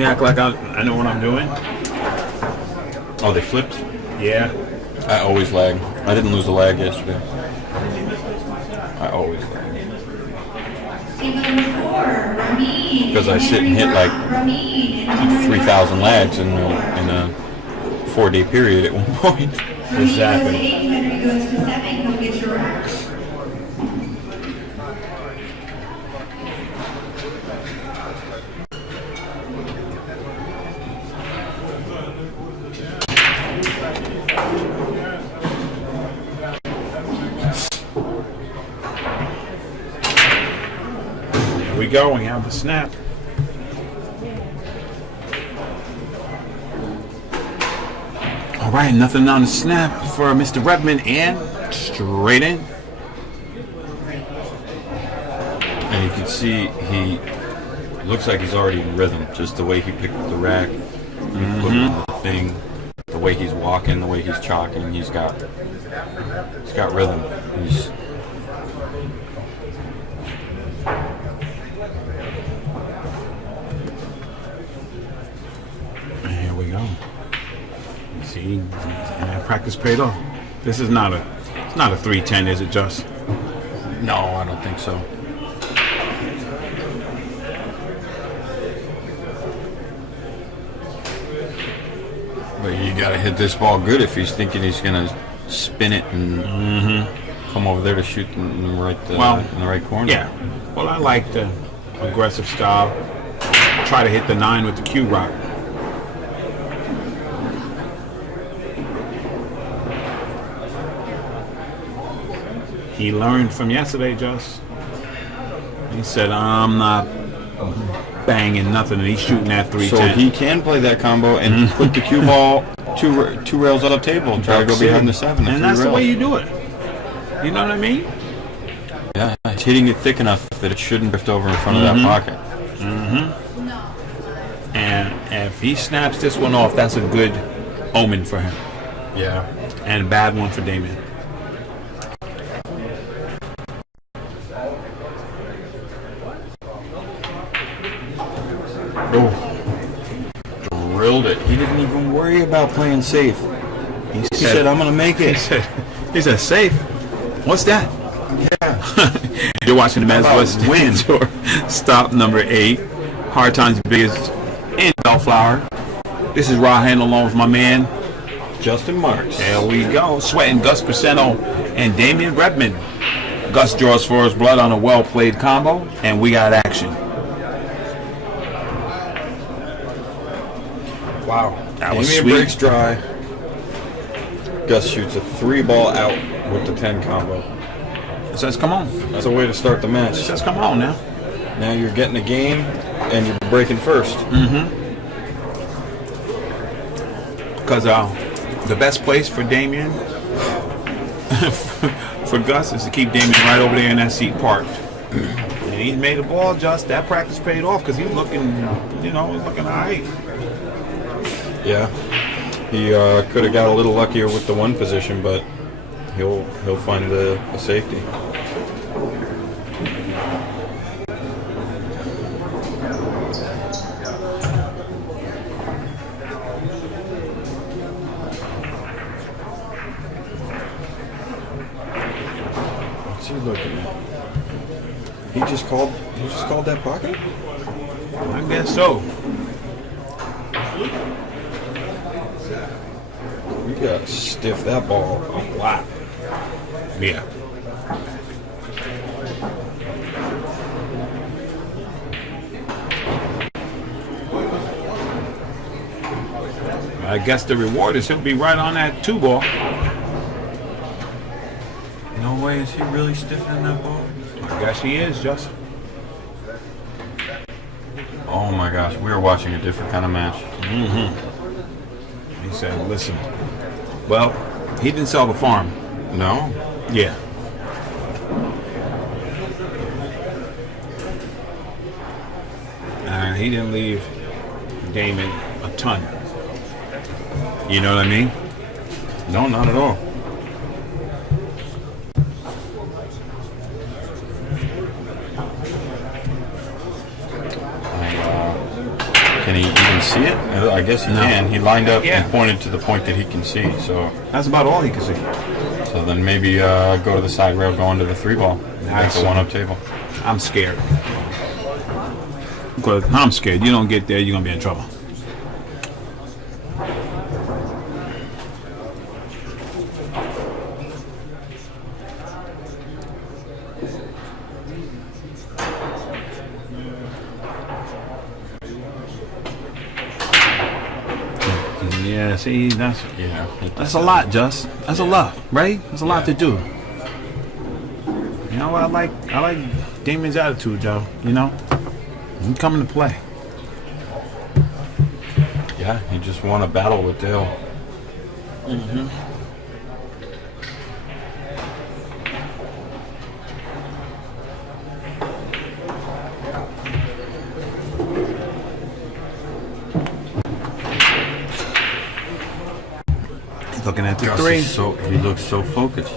me act like I know what I'm doing. Oh, they flipped? Yeah. I always lag. I didn't lose the lag yesterday. I always lag. Because I sit and hit like 3,000 lags in a 4-day period at one point. Exactly. Here we go. We have the snap. All right, nothing on the snap for Mr. Rebman, and straight in. And you can see he looks like he's already in rhythm. Just the way he picked up the rack, the thing, the way he's walking, the way he's chalking. He's got rhythm. Here we go. You see, and that practice paid off. This is not a 310, is it, Just? No, I don't think so. But you gotta hit this ball good if he's thinking he's gonna spin it and come over there to shoot in the right corner. Yeah. Well, I like the aggressive style. Try to hit the 9 with the Q rock. He learned from yesterday, Just. He said, I'm not banging nothing, and he's shooting that 310. So he can play that combo and put the cue ball two rails out of table and try to go behind the 7. And that's the way you do it. You know what I mean? Yeah, it's hitting it thick enough that it shouldn't drift over in front of that pocket. And if he snaps this one off, that's a good omen for him. Yeah. And a bad one for Damian. Drilled it. He didn't even worry about playing safe. He said, I'm going to make it. He said, safe? What's that? Yeah. You're watching the Men's West Win Tour. Stop number 8. Hard Times biggest in Bellflower. This is Raw Hand along with my man Justin Marks. There we go. Sweating Gus Briseno and Damian Rebman. Gus draws for his blood on a well-played combo, and we got action. Wow. That was Damian sweet. breaks dry. Gus shoots a 3-ball out with the 10 combo. It says, come on. That's a way to start the match. It says, come on now. Now you're getting a game, and you're breaking first. Because the best place for Damian, for Gus, is to keep Damian right over there in that seat parked. And he made a ball, Just. That practice paid off because he's looking, looking all right. Yeah. He could have got a little luckier with the 1 position, but he'll find the safety. What's he looking at? He just called that pocket? I guess so. We gotta stiff that ball a lot. Yeah. I guess the reward is he'll be right on that 2 ball. No way is he really stiffening that ball? I guess he is, Just. Oh my gosh, we are watching a different kind of match. He said, listen. Well, he didn't sell the farm. No? Yeah. He didn't leave Damon a ton. You know what I mean? No, not at all. Can he even see it? I guess he No. can. He lined up Yeah. and pointed to the point that he can see. So That's about all he can see. then maybe go to the side rail, go into the 3-ball. That's the 1-up table. I'm scared. Because I'm scared. You don't get there, you're going to be in trouble. Yeah, see, that's a lot, Just. That's a lot, right? That's a lot to do. You know, I like Damian's attitude, Joe. You know, he coming to play. Yeah, he just won a battle with Dale. He's looking at the Gus 3. is he looks so focused.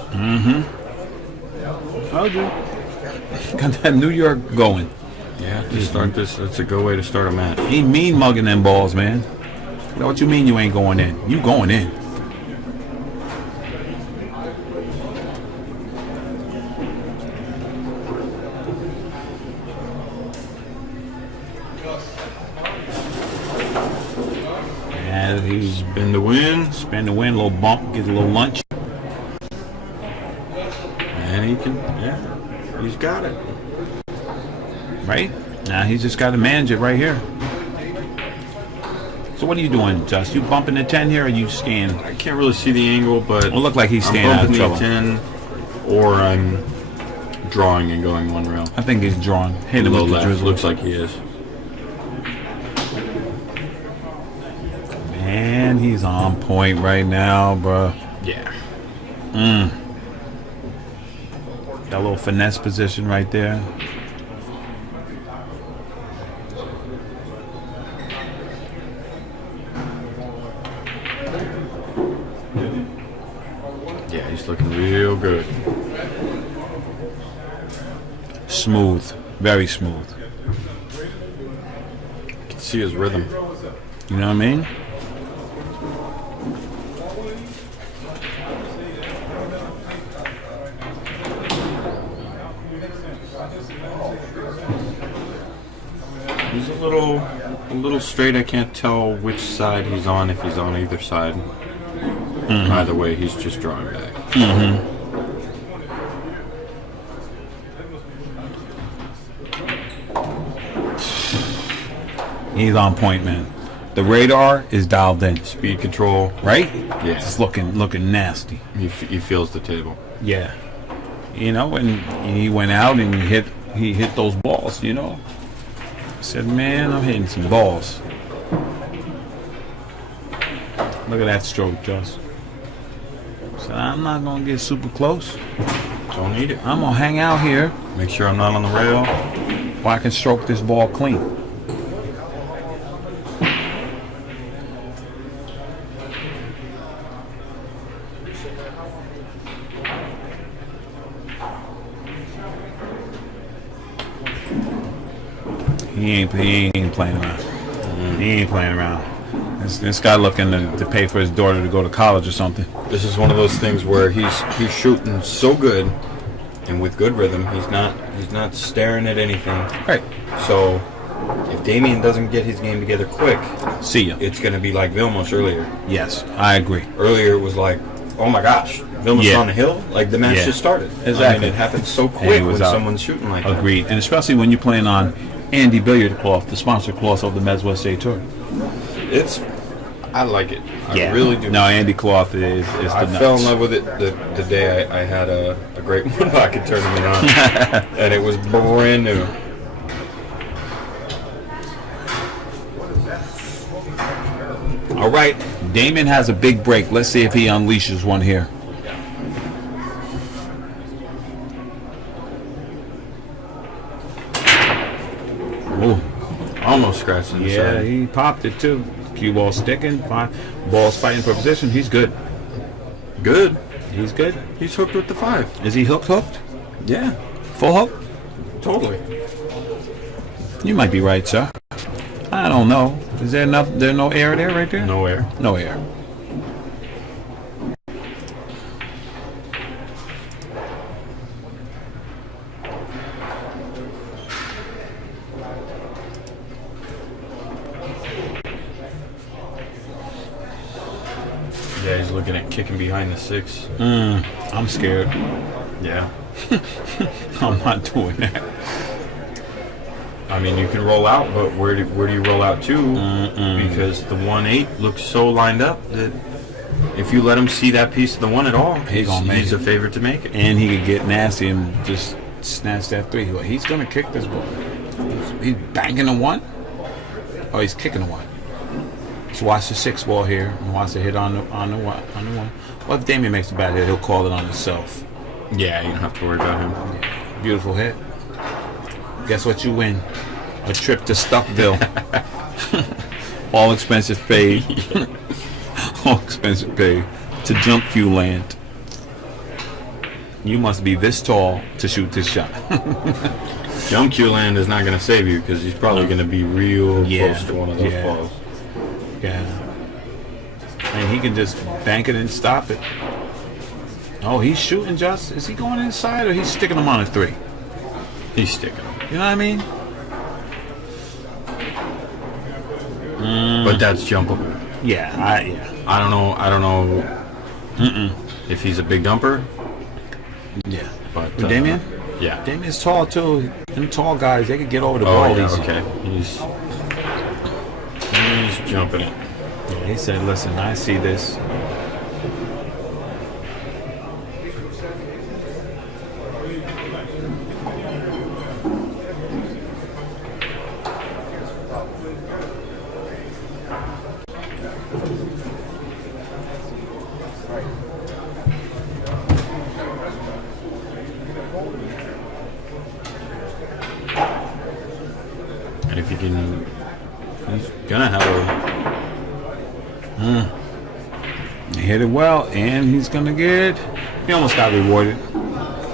Told you. Got that New York going. Yeah, to start this, that's a good way to start a match. He mean mugging them balls, man. What you mean you ain't going in? You going in. And he's Spin the win, spin the win, little bump, get a little lunch. and he can. Yeah, he's got it. Right? Now he's just got to manage it right here. So what are you doing, Just? You bumping the 10 here, or you scan? I can't really see the angle, but It look like he's I'm staying out of bumping trouble. the 10, or I'm drawing and going 1 rail. I think he's drawn. Hit him Low with the left, drizzle. looks like he is. Man, he's on point right now, bruh. Yeah. That little finesse position right there. Yeah, he's looking real good. Smooth. Very smooth. You can see his rhythm. You know what I mean? He's a little straight. I can't tell which side he's on, if he's on either side. Either way, he's just drawing back. He's on point, man. The radar is dialed in, Speed control. right? Yeah. It's looking nasty. He feels the table. Yeah. You know, when he went out and he hit those balls, you know. I said, man, I'm hitting some balls. Look at that stroke, Just. So I'm not gonna get super close. Don't need it. I'm gonna hang out here Make sure I'm not on the rail. where I can stroke this ball clean. He ain't playing around. He ain't playing around. This guy looking to pay for his daughter to go to college or something. This is one of those things where he's shooting so good, and with good rhythm, he's not staring at anything. Right. So if Damian doesn't get his game together quick, See ya. it's going to be like Vilmos earlier. Yes, I agree. Earlier it was like, oh my gosh, Vilmos Yeah. on the hill, like the match Yeah. just started. Exactly. I mean, it happens so And quick he was when out. someone's shooting like that. Agreed. And especially when you're playing on Andy Billiard Cloth, the sponsor cloth of the Mez West State Tour. I like it. I really do. No, Andy Cloth is the I nuts. fell in love with it the day I had a great one pocket tournament on, and it was brand new. All right, Damian has a big break. Let's see if he unleashes one here. Oh, Almost scratching the yeah, side. he popped it too. Cue ball sticking, fine. Ball's fighting for position. He's good. Good. He's good. He's hooked with the 5. Is he hooked? Yeah, Full hook? totally. You might be right, sir. I don't know. Is there enough? There's no air there, right there? No air. No air. Yeah, he's looking at kicking behind the 6. I'm scared. Yeah. I'm not doing that. I mean, you can roll out, but where do you roll out to? Because the 1-8 looks so lined up that if you let him see that piece of the 1 at all, he's a favorite to make it. And he could get nasty and just snatch that 3. Well, he's gonna kick this ball. He's banking the 1. Oh, he's kicking the 1. Just watch the 6 ball here and watch the hit on the 1. Well, if Damian makes a bad hit, he'll call it on himself. Yeah, you don't have to worry about him. Yeah. Beautiful hit. Guess what you win? A trip to Stuckville. All expenses paid. All expenses paid. To Jump Q land. You must be this tall to shoot this shot. Jump Q land is not going to save you because he's probably going to be real close to one of those balls. Yeah. And he can just bank it and stop it. Oh, he's shooting just. Is he going inside or he's sticking them on a 3? He's sticking them. You know what I mean? But that's jumpable. Yeah, I don't know if he's a big dumper. Yeah. But with Damian? Yeah. Damian's tall too. Them tall guys, they could get over the ball easy. Okay. He's jumping it. Yeah, he said, listen, I see this. And if he can, he's gonna have He hit it well, and he's gonna get. He almost got rewarded.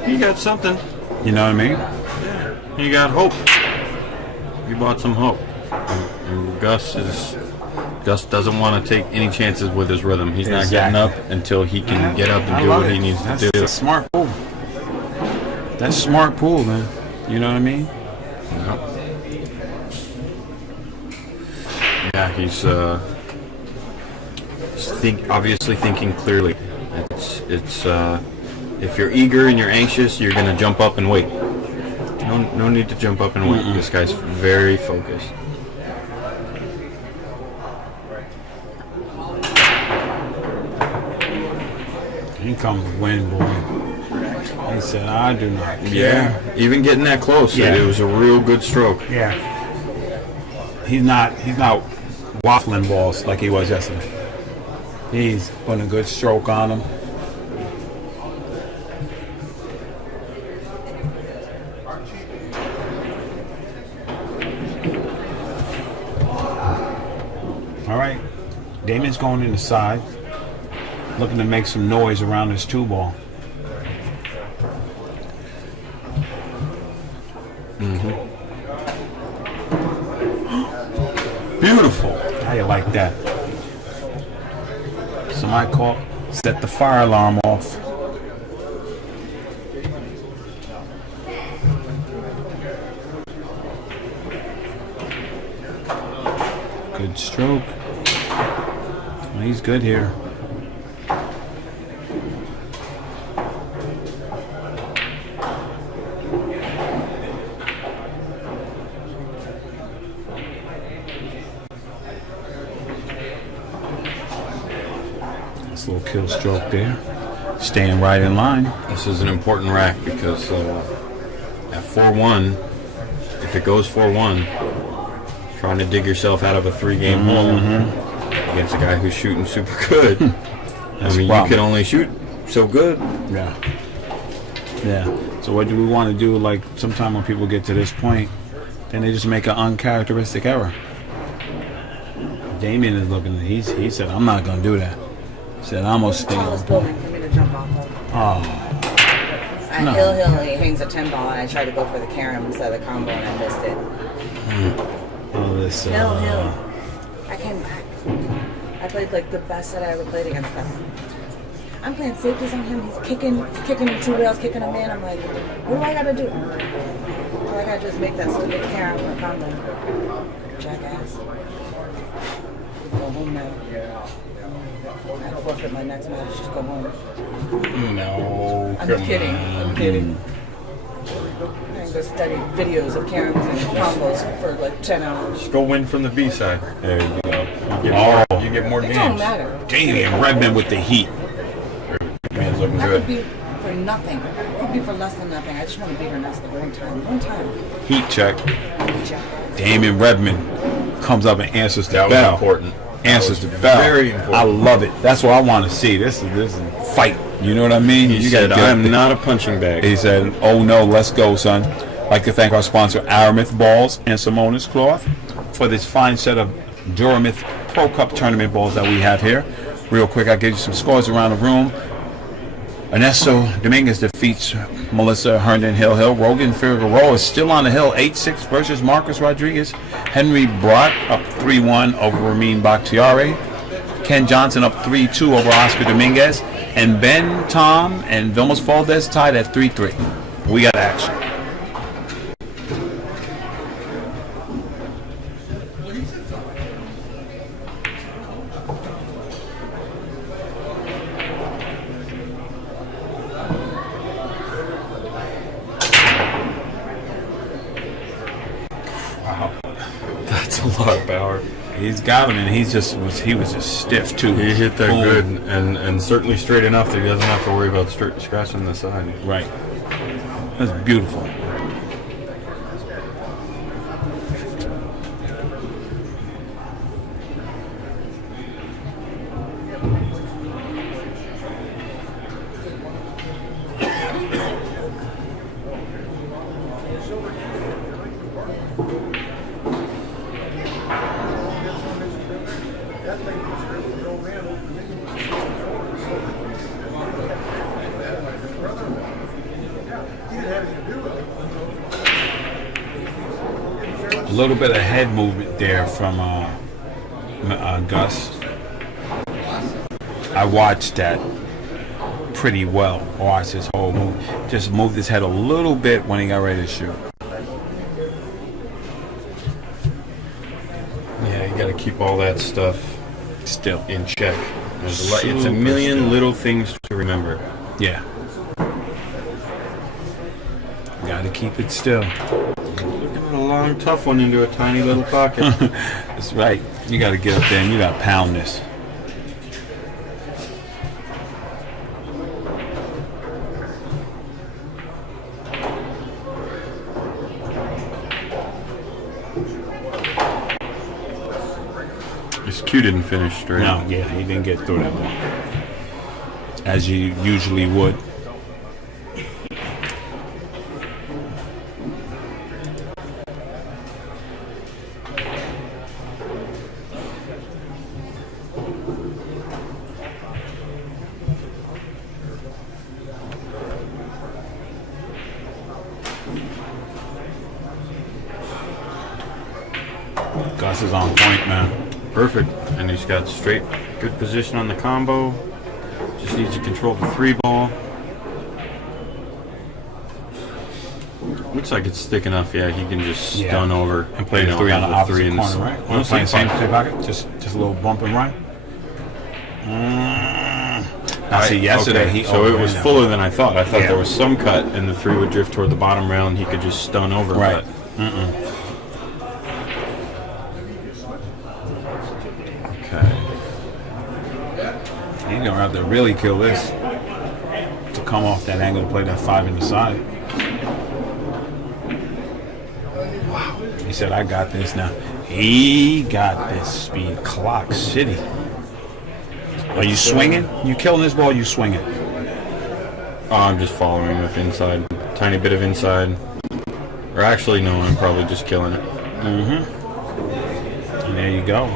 He got something. You know what I mean? Yeah. He got hope. He bought some hope. And Gus doesn't want to take any chances with his rhythm. He's not getting up until he can get up and do what he needs to do. That's a smart pool. That's smart pool, man. You know what I mean? Yeah, he's obviously thinking clearly. It's if you're eager and you're anxious, you're gonna jump up and wait. No need to jump up and wait. This guy's very focused. He comes to win, boy. He said, I do not care. Yeah, even getting that close, it was a real good stroke. Yeah. He's not waffling balls like he was yesterday. He's putting a good stroke on him. All right. Damian's going in the side, looking to make some noise around his 2 ball. Beautiful. How you like that? Somebody set the fire alarm off. Good stroke. Well, he's good here. Little kill stroke there. Staying right in line. This is an important rack because at 4-1, if it goes 4-1, trying to dig yourself out of a 3-game hole against a guy who's shooting super good. I mean, you can only shoot so good. Yeah. Yeah. So what do we want to do? Like, sometime when people get to this point, then they just make an uncharacteristic error. Damian is looking. He said, I'm not going to do that. Said I'm gonna stay on for me to jump off of. Oh. At Hill Hill, he hangs a 10 ball, and I tried to go for the carom instead of the combo, and I missed it. Oh, this. Hill Hill. I came back. I played like the best that I ever played against them. I'm playing safeties on him. He's kicking two rails, kicking him in. I'm like, what do I gotta do? All I gotta do is make that stupid carry or combo. Jackass. Go home now. I forfeit my next match. Just go home. No, I'm kidding. I'm kidding. And go study videos of caroms and combos for like 10 hours. Just go win from the B side. There you go. You get more It games. don't matter. Damian Rebman with the heat. Man's looking That good. could be for nothing. It could be for less than nothing. I just want to beat her next one time. One time. Heat check. Damian Rebman comes up and answers the That was bell. important. Answers the bell. Very important. I love it. That's what I want to see. This is a fight. You know what I mean? He you said, gotta get up I'm there. not a punching bag. He said, oh no, let's go, son. I'd like to thank our sponsor, Aramith Balls and Simonis Cloth, for this fine set of Duramith Pro Cup tournament balls that we have here. Real quick, I'll give you some scores around the room. Ernesto Dominguez defeats Melissa Herndon Hill. Rogan Figueroa is still on the hill, 8-6 versus Marcus Rodriguez. Henry Brott up 3-1 over Ramin Bakhtiari. Ken Johnson up 3-2 over Oscar Dominguez. And Ben Tom and Vilmos Valdez tied at 3-3. We got action. That's a lot of power. He's got him, and he was just stiff too. He hit that Boom. good, and certainly straight enough that he doesn't have to worry about scratching the side. Right. That's beautiful. A little bit of head movement there from Gus. I watched that pretty well. Watched his whole move. Just moved his head a little bit when he got ready to shoot. Yeah, you got to keep all that stuff Still. in check. It's a Super million still. little things to remember. Yeah. Got to keep it still. Looking at a long, tough one into a tiny little pocket. That's right. You got to get up there and you got to pound this. His cue didn't finish straight. No, yeah, he didn't get through that one. As you usually would. Gus is on point, man. Perfect. And he's got straight, good position on the combo. Just needs to control the three ball. Looks like it's thick enough. Yeah, he can just stun over And play the three on the have opposite three in corner, this- right? No, Playing same same pocket. pocket? Just a little bump and right? Now, see, yesterday Okay, he so it was overran that fuller than I thought. I thought Yeah. there was some cut, and the three would drift toward the bottom rail, and he could just stun over. Right. But, okay. He's going to have to really kill this to come off that angle to play that 5 in the side. Wow. He said, I got this now. He got this speed. Clock City. Are you swinging? You killing this ball, you swinging. Oh, I'm just following with inside, tiny bit of inside. Or actually, no, I'm probably just killing it. And there you go.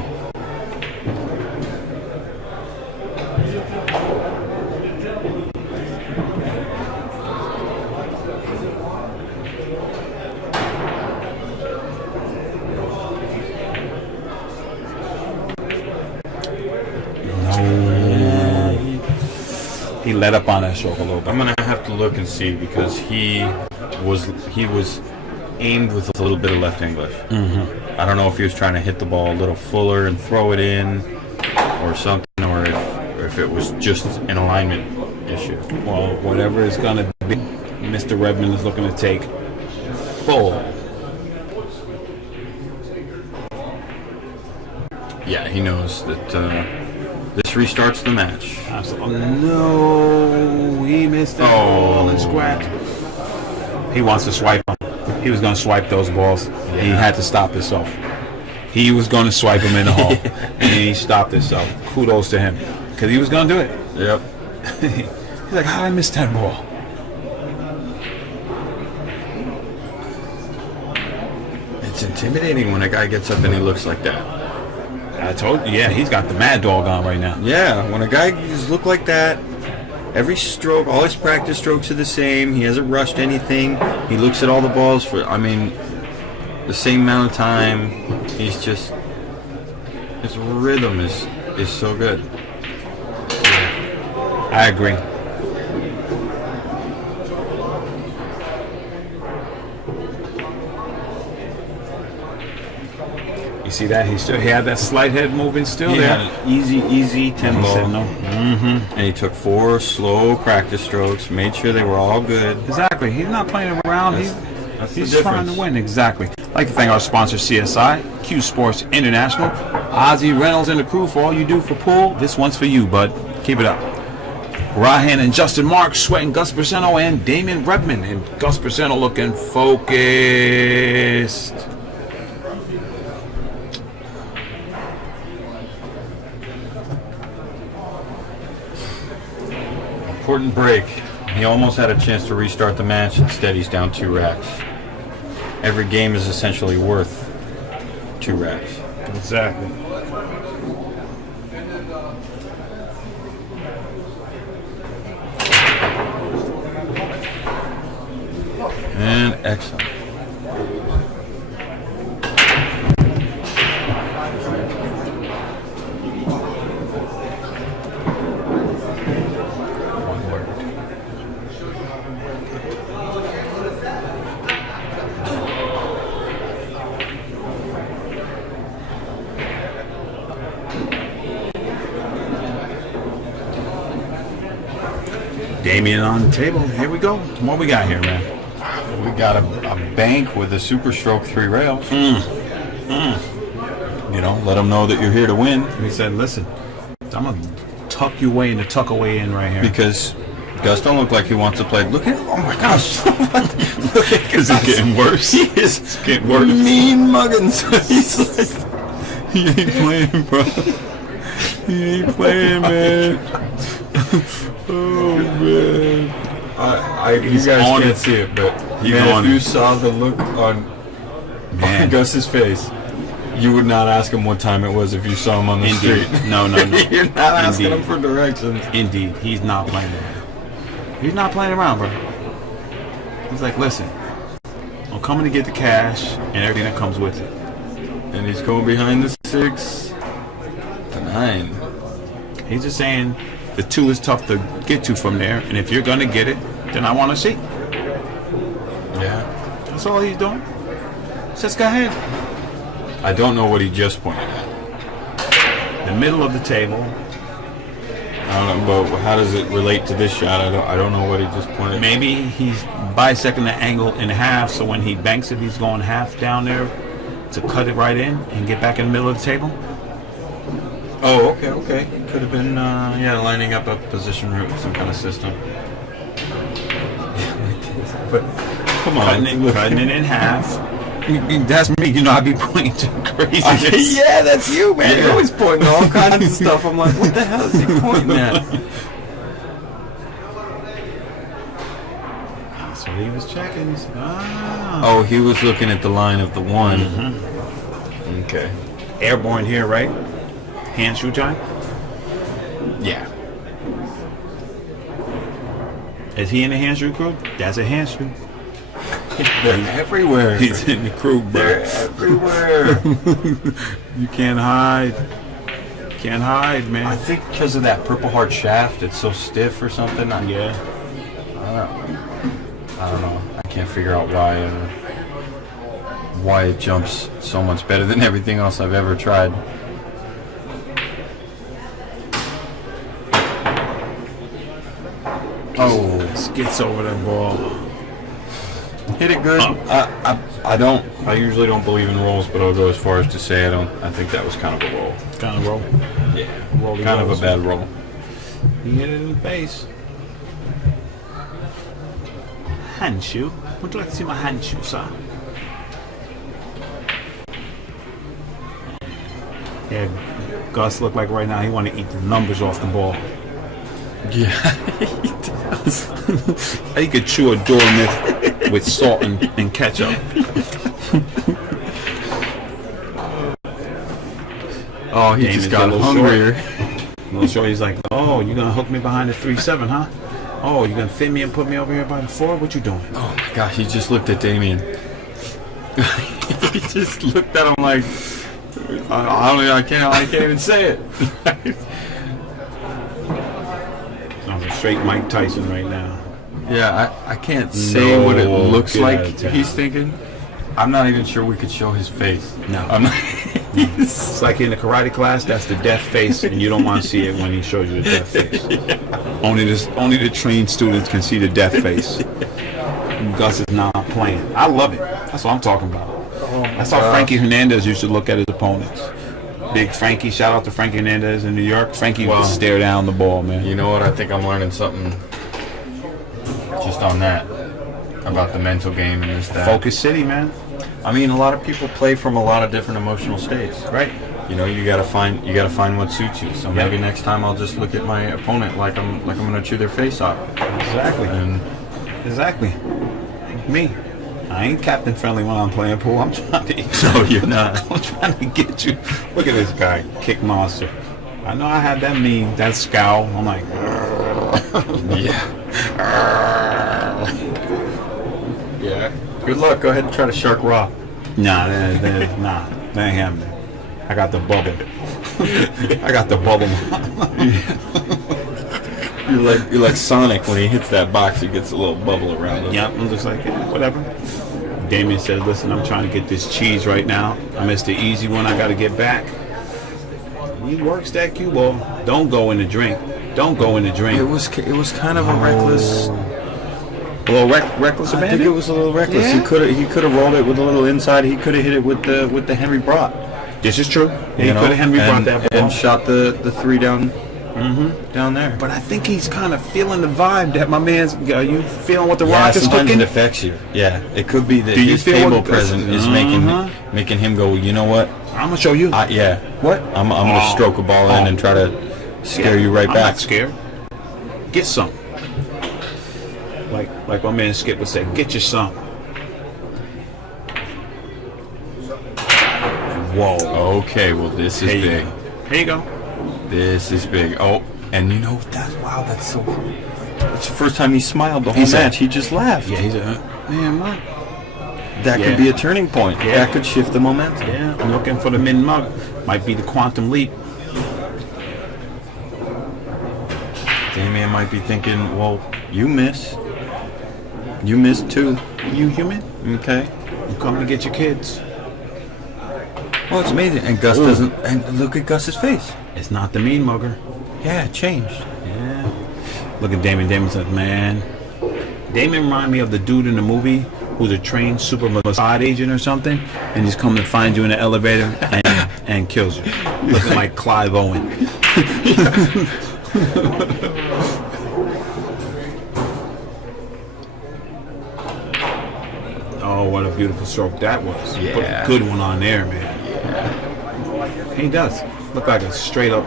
He let up on that stroke a little bit. I'm gonna have to look and see because he was aimed with a little bit of left English. I don't know if he was trying to hit the ball a little fuller and throw it in, or something, or if it was just an alignment issue. Well, whatever it's gonna be, Mr. Rebman is looking to take full. Yeah, he knows that this restarts the match. Absolutely. No, he missed that ball and scratch. He wants to swipe him. He was going to swipe those balls. And he had to stop himself. He was going to swipe him in the hole. And he stopped himself. Kudos to him. Because he was going to do it. Yep. He's like, how did I miss that ball? It's intimidating when a guy gets up and he looks like that. I told you, yeah, he's got the mad dog on right now. Yeah, when a guy look like that, every stroke, all his practice strokes are the same. He hasn't rushed anything. He looks at all the balls for, the same amount of time. He's just, his rhythm is so good. I agree. You see that? He had that slight head movement still He there. had an easy tempo. He said no. And he took 4 slow practice strokes, made sure they were all good. Exactly. He's not playing around. That's He's the trying to difference. win. Exactly. I'd like to thank our sponsor, CSI, Q Sports International, Ozzy Reynolds and the crew for all you do for pool. This one's for you, bud. Keep it up. Rahan and Justin Marks, sweating Gus Briseno and Damian Rebman. And Gus Briseno looking focused. Important break. He almost had a chance to restart the match. Instead, he's down 2 racks. Every game is essentially worth 2 racks. Exactly. And excellent. One word. Damian on the table. Here we go. What we got here, man? We got a bank with a super stroke 3 rails. You know, let them know that you're here to win. He said, listen, I'm going to tuck you away in the tuck away in right here. Because Gus don't look like he wants to play. Look at, oh my gosh. Look at Is it getting worse? He is It's getting worse. mean muggins. He's like, He ain't playing, bro. He ain't playing, man. Oh, man. you He's guys on can't it. see it, but He's man, on if you it. saw the look on Man. Gus's face, you would not ask him what time it was if you saw him on the Indeed. street. No. You're not asking Indeed. him for directions. Indeed. He's not playing around. He's not playing around, bro. He's like, listen, I'm coming to get the cash and everything that comes with it. And he's going behind the 6 to 9. He's just saying the 2 is tough to get to from there, and if you're going to get it, then I want to see. Yeah. That's all he's doing. Just go ahead. I don't know what he just pointed at. The middle of the table. I don't know, but how does it relate to this shot? I don't know what he just pointed at. Maybe he's bisecting the angle in half, so when he banks it, he's going half down there to cut it right in and get back in the middle of the table. Oh, okay. Could have been, lining up a position route with some kind of system. But come on, Cutting it in half. That's me. You know, I'd be pointing to crazy. yeah, that's you, man. Yeah. You're always pointing all kinds of stuff. I'm like, what the hell is he pointing at? That's what he was checking. Ah. Oh, he was looking at the line of the 1. Okay. Airborne here, right? Hand shoe time? Yeah. Is he in the hand shoe crew? That's a hand shoe. They're everywhere. He's in the crew, bro. They're everywhere. You can't hide. Can't hide, man. I think because of that Purple Heart shaft, it's so stiff or something. Yeah. I don't know. I can't figure out why it jumps so much better than everything else I've ever tried. Oh, skits over that ball. Hit it good. I usually don't believe in rolls, but I'll go as far as to say I think that was kind of a roll. Kind of roll. Yeah. Rolly Kind of rolls. a bad roll. He hit it in the face. Handshoe? Would you like to see my handshoe, sir? Yeah, Gus looked like right now he want to eat the numbers off the ball. Yeah, he does. He could chew a doormat with salt and ketchup. Oh, he just got hungrier. Little short, he's like, oh, you gonna hook me behind the 3-7, huh? Oh, you gonna fit me and put me over here by the 4? What you doing? Oh my gosh, he just looked at Damian. He just looked at him like, I can't even say it. Sounds like straight Mike Tyson right now. Yeah, I can't say what it looks get out like of town. he's thinking. I'm not even sure we could show his face. No. I'm not. It's like in the karate class, that's the death face, and you don't want to see it when he shows you the death face. Only the trained students can see the death face. Gus is not playing. I love it. That's what I'm talking about. That's how Frankie Hernandez used to look at his opponents. Big Frankie, shout out to Frankie Hernandez in New York. Frankie would stare down the ball, man. You know what? I think I'm learning something just on that about the mental game and this that. Focus City, man. I mean, a lot of people play from a lot of different emotional states. Right. You know, you gotta find what suits you. So maybe next time I'll just look at my opponent like I'm gonna chew their face off. Exactly. And Exactly. Me. I ain't Captain Friendly when I'm playing pool. I'm trying to. no, you're not. I'm trying to get you. Look at this guy, kick monster. I know I had that scowl. I'm like, Yeah. Yeah. Good luck. Go ahead and try to shark raw. nah, that ain't happening. I got the bubble. I got the bubble. You're like Sonic when he hits that box. He gets a little bubble around him. Yep, I'm just like, yeah, whatever. Damian said, listen, I'm trying to get this cheese right now. I missed the easy one. I got to get back. He works that cue ball. Don't go in the drink. Don't go in the drink. It was kind of a reckless. A little reckless I abandon? think it was a little reckless. Yeah. He could have rolled it with a little inside. He could have hit it with the Henry Brock. This is true. He You could have Henry brought that ball. and shot the 3 down. Down there. But I think he's kind of feeling the vibe that my man's. Are you feeling what the Yeah, Rock is sometimes cooking? it affects you. Yeah, it could be that Do you his feel table what- present is making him go. You know what? I'm gonna show you. Yeah. What? I'm gonna stroke a ball in and try to scare you right I'm back. not scared. Get some. Like my man Skip would say, get your some. Whoa. Okay, well this is There you big. go. Here you go. This is big. Oh, and you know that's so. It's the first time he smiled the whole said- match. He just laughed. Yeah, he's a man. What? That Yeah. could be a turning point. Yeah. That could shift the momentum. Yeah, I'm looking for the min mug. Might be the quantum leap. Damian might be thinking, well, you miss. You missed too. You human? Okay. I'm coming to get your kids. Well, it's amazing. And Gus doesn't. And look at Gus's face. It's not the mean mugger. Yeah, it changed. Yeah. Look at Damian. Damian's like, man. Damian remind me of the dude in the movie who's a trained super Mossad agent or something, and he's coming to find you in the elevator and kills you. Looking like Clive Owen. Oh, what a beautiful stroke that was. Yeah. Put a good one on there, man. Yeah. He does. Look like a straight up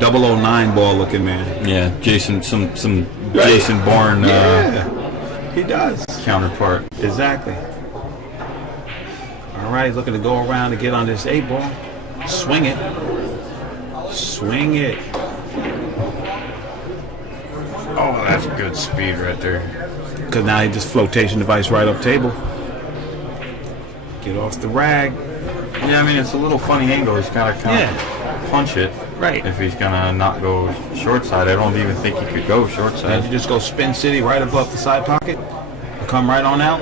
009 ball looking man. Yeah, Jason, some Jason Bourne He does. counterpart. Exactly. All right, looking to go around to get on this 8 ball. Swing it. Swing it. Oh, that's good speed right there. Because now he just flotation device right up table. Get off the rag. Yeah, I mean it's a little funny angle. He's got to kind of punch it. Right. If he's gonna not go short side, I don't even think he could go short And side. you just go spin city right above the side pocket, come right on out.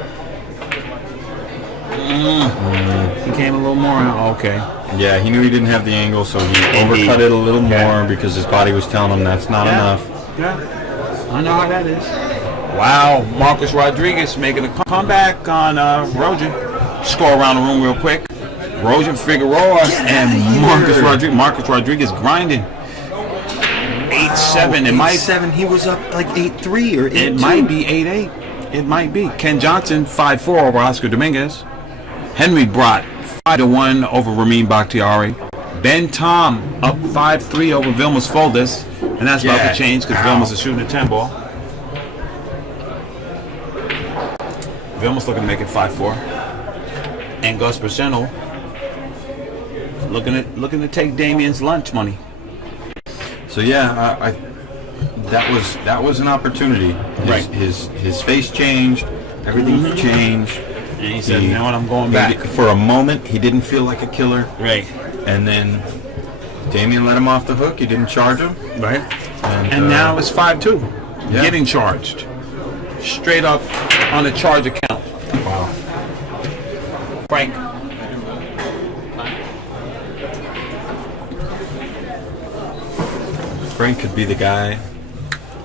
He came a little more out. Okay. Yeah, he knew he didn't have the angle, so he overcut it a little more because his body was telling him that's not enough. Yeah. I know how that is. Wow, Marcus Rodriguez making a comeback on Rojan. Score around the room real quick. Rojan Figueroa and Marcus Rodriguez grinding. 8-7. It might 7. He was up like 8-3 or 8-2. It might be 8-8. It might be. Ken Johnson 5-4 over Oscar Dominguez. Henry Brott 5-1 over Ramin Bakhtiari. Ben Tom up 5-3 over Vilmas Foldis, and that's about to change because Vilmas is shooting a 10 ball. Vilmas looking to make it 5-4, and Gus Briseno looking to take Damian's lunch money. So yeah, that was an opportunity. Right. His face changed. Everything changed. And he said, "You know what? I'm going back." For a moment, he didn't feel like a killer. Right. And then Damian let him off the hook. He didn't charge him. Right. And, And now it's 5-2. Yeah. Getting charged. Straight up on the charge account. Wow. Frank. Frank could be the guy.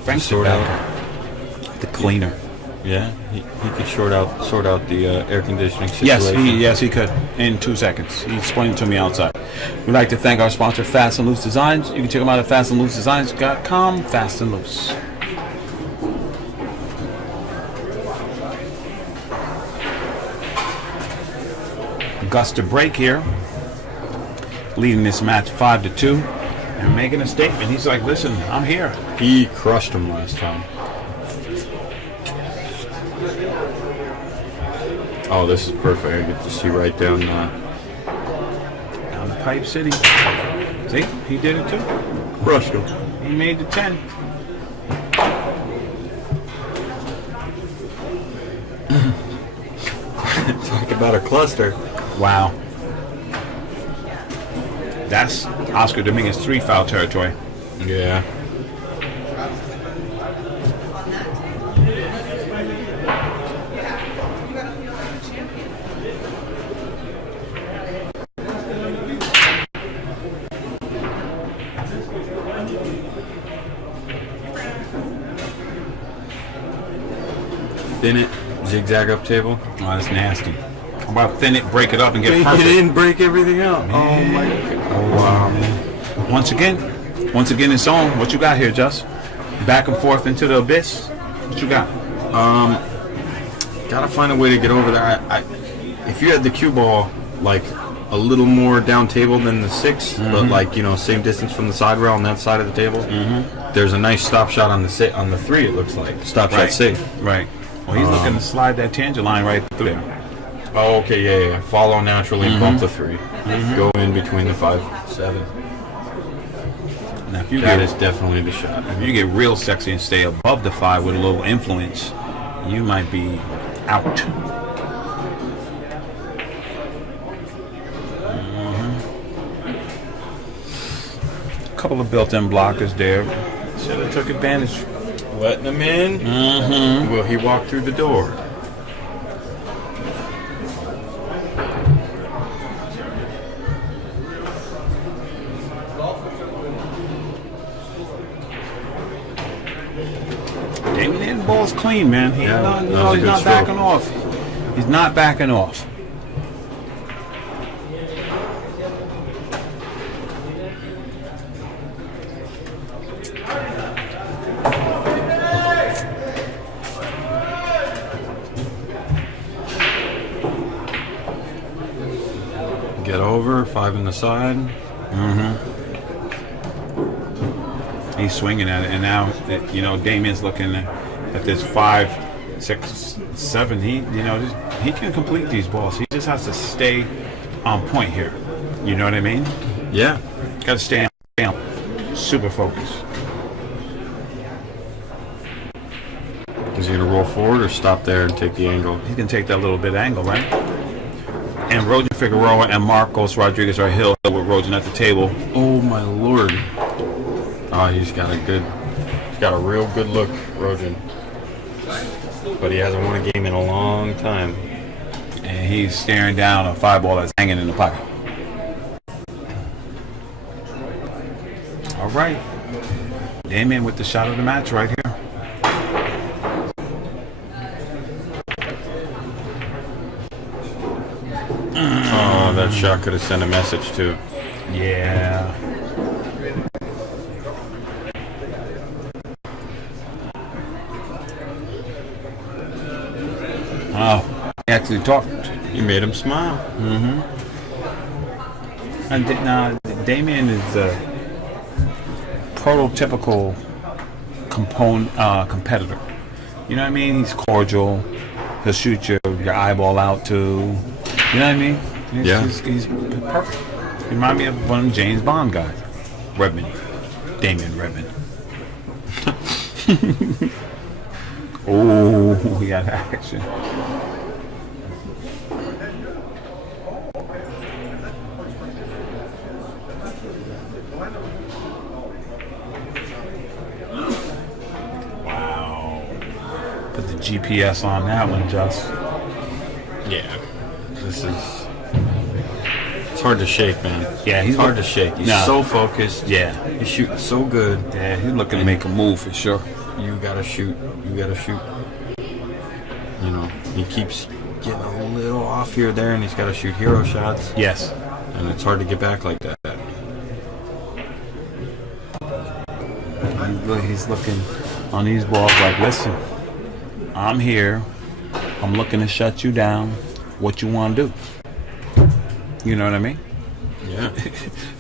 Frank's Sort the out. guy. The cleaner. Yeah, he could sort out the air conditioning situation. Yes, he could in 2 seconds. He explained it to me outside. We'd like to thank our sponsor, Fast and Loose Designs. You can check them out at fastandloosedesigns.com. Fast and Loose. Gus to break here, leading this match 5-2, and making a statement. He's like, "Listen, I'm here." He crushed him last time. Oh, this is perfect. I get to see right down Down the Pipe City. See, he did it too. crushed him. He made the 10. Talk about a cluster. Wow. That's Oscar Dominguez 3 foul territory. Yeah. Thin it, zigzag up table. Oh, that's nasty. How about thin it, break it up, and get Break perfect? it in, break everything out. Oh my God. Oh, wow, man. Once again, it's on. What you got here, Just? Back and forth into the abyss. What you got? Gotta find a way to get over there. If you had the cue ball like a little more down table than the 6, but like same distance from the side rail on that side of the table, there's a nice stop shot on the 3. It looks like stop shot safe. Right. Well, he's looking to slide that tangent line right through there. Oh, okay, yeah. Follow naturally, bump the 3, go in between the 5-7. Now, if you That get is definitely the shot. if you get real sexy and stay above the 5 with a little influence, you might be out. Couple of built-in blockers there. Should have took advantage. Letting him in. Will he walk through the door? Damian, the ball's clean, man. He's Yeah, not, that was a he's good not stroke. backing off. He's not backing off. Get over, 5 in the side. He's swinging at it, and now Damian's looking at this 5, 6, 7. He can complete these balls. He just has to stay on point here. You know what I mean? Yeah. Got to stay on. Super focused. Is he gonna roll forward or stop there and take the angle? He can take that little bit of angle, right? And Rogan Figueroa and Marcos Rodriguez are Hill with Rogan at the table. Oh my lord. Oh, he's got a real good look, Rogan. But he hasn't won a game in a long time. And he's staring down a 5-ball that's hanging in the pocket. All right. Damian with the shot of the match right here. Oh, that shot could have sent a message too. Yeah. Oh, he actually talked. You made him smile. Mm-hmm. And Damian is a prototypical competitor. You know what I mean? He's cordial. He'll shoot your eyeball out too. You know what I mean? He's perfect. He reminds me of one of them James Bond guys. Rebman. Damian Rebman. Oh, he got action. Wow. Put the GPS on that one, Just. Yeah. This is... It's hard to shake, man. Yeah, he's hard to shake. He's so focused. Yeah. He's shooting so good. Yeah, he's looking to make a move for sure. You gotta shoot. You gotta shoot. You know, he keeps getting a little off here or there, and he's got to shoot hero shots. Yes. And it's hard to get back like that. He's looking on these balls like, listen, I'm here. I'm looking to shut you down. What you want to do? You know what I mean? Yeah.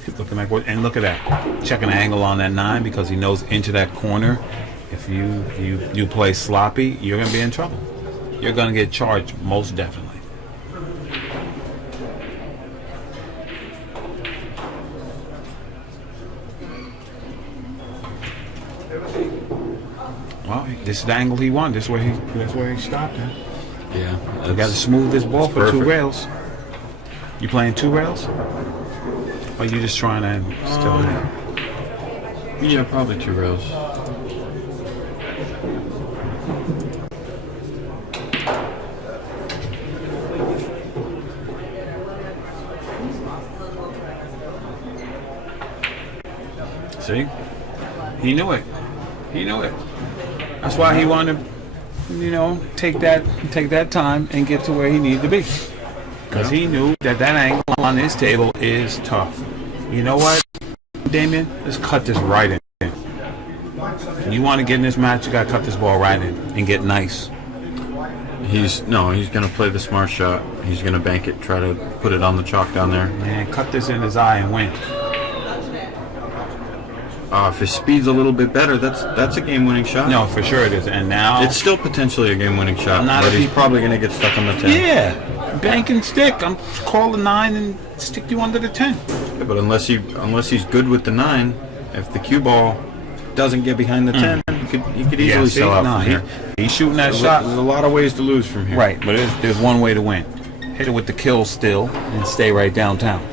He's looking like what? And look at that. Checking the angle on that 9 because he knows into that corner. If you play sloppy, you're going to be in trouble. You're going to get charged most definitely. Well, this is the angle he wanted. That's where he stopped at. Yeah. You got to smooth this ball for perfect. 2 rails. You playing 2 rails? Or you just trying to still have? Yeah, probably 2 rails. See? He knew it. He knew it. That's why he wanted to, take that time and get to where he needed to be. Because he knew that angle on this table is tough. You know what, Damian? Let's cut this right in. You want to get in this match, you got to cut this ball right in and get nice. He's going to play the smart shot. He's going to bank it, try to put it on the chalk down there. Man, cut this in his eye and win. If his speed's a little bit better, that's a game-winning shot. No, for sure it is. And now it's still potentially a game-winning shot, but he's probably going to get stuck on the 10. Yeah, bank and stick. I'm call the 9 and stick you under the 10. Yeah, but unless he's good with the 9, if the cue ball doesn't get behind the 10, he could easily sell out from here. He's shooting that shot. There's a lot of ways to lose from here. Right, but there's one way to win. Hit it with the kill still and stay right downtown.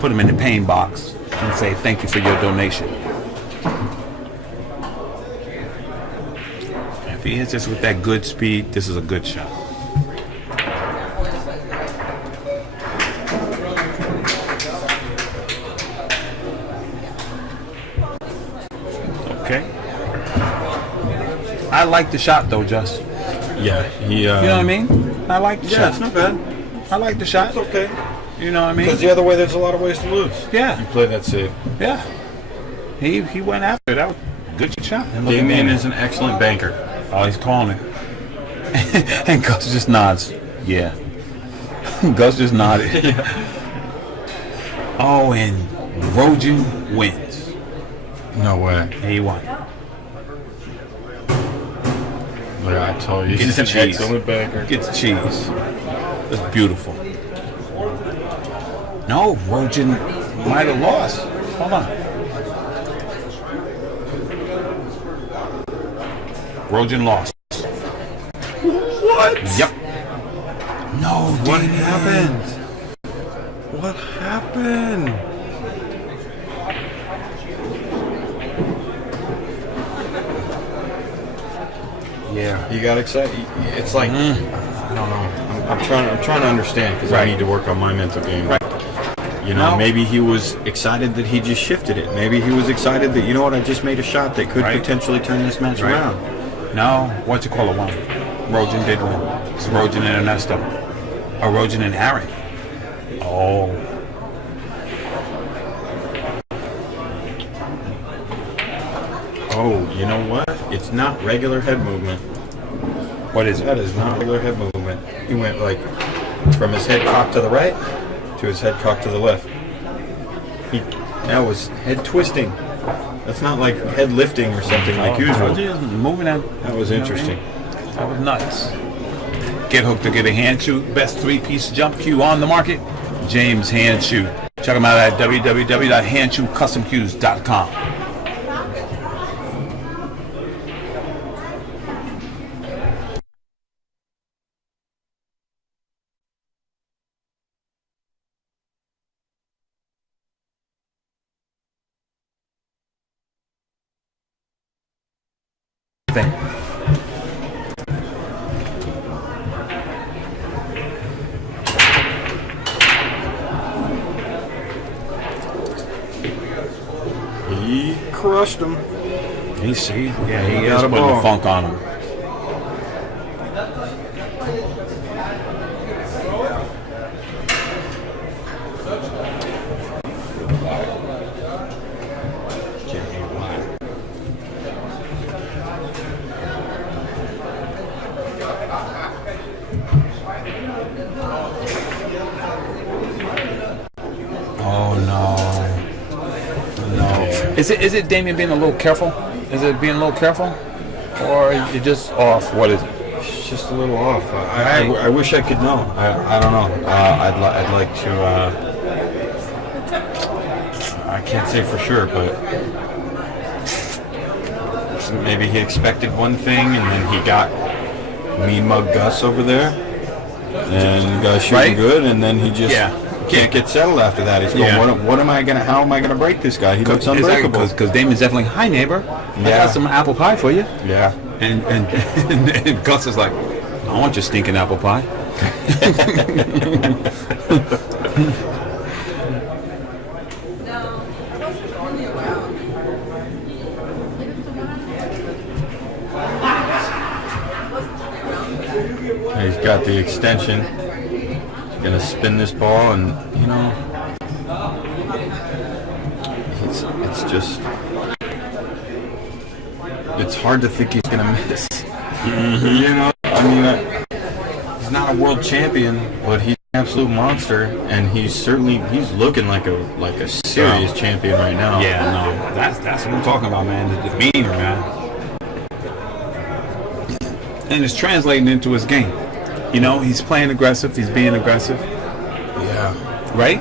Put him in the pain box and say thank you for your donation. If he hits this with that good speed, this is a good shot. Okay. I like the shot though, Just. Yeah, he. You know what I mean? I like the shot. Yeah, it's not bad. I like the shot. It's okay. You know what I mean? Because the other way, there's a lot of ways to lose. Yeah. You play that safe. Yeah. He went after it. That was a good shot. Damian is an excellent banker. Oh, he's calling it. And Gus just nods. Yeah. Gus just nodded. Yeah. Oh, and Rogan wins. No way. He won. Look, I told you, Gets he's the an cheese. excellent banker. Gets the cheese. That's beautiful. No, Rogan might have lost. Hold on. Rogan lost. What? Yep. No, What Damian. happened? What happened? Yeah. He got excited. It's like I don't know. I'm trying to understand because I need to work on my mental game. Right. You know, No. maybe he was excited that he just shifted it. Maybe he was excited that, you know what, I just made a shot that could potentially turn this match around. No, what you call it won. Rogan did win. It's Rogan and Ernesto. Or Rogan and Harry. Oh. Oh, you know what? It's not regular head movement. What is That it? is not regular head movement. He went like from his head cocked to the right to his head cocked to the left. That was head twisting. That's not like head lifting or something like usual. Just moving out. That was interesting. That was nuts. Get hooked to get a hand shoe. Best three-piece jump cue on the market. James Hand Shoe. Check him out at www.handshoecustomcues.com. Thing. He crushed him. He is got a putting ball. the funk on him. Oh no. No. Is it Damian being a little careful? Is it being a little careful? Or is it just off? What is it? It's just a little off. I wish I could know. I don't know. I'd like to. I can't say for sure, but maybe he expected one thing, and then he got Mean Mug Gus over there, and got shooting good, and then he just can't get settled after that. He's going, how am I gonna break this guy? He looks unbreakable. Because Damian's definitely, hi neighbor, I got some apple pie for you. Yeah. And Gus is like, I want your stinking apple pie. He's got the extension. He's gonna spin this ball, and you know, it's just, it's hard to think he's gonna miss. You know, I mean, he's not a world champion, but he's an absolute monster, and he's looking like a serious champion right now. Yeah, no, that's what I'm talking about, man. The demeanor, man. And it's translating into his game. You know, he's playing aggressive. He's being aggressive. Yeah. Right?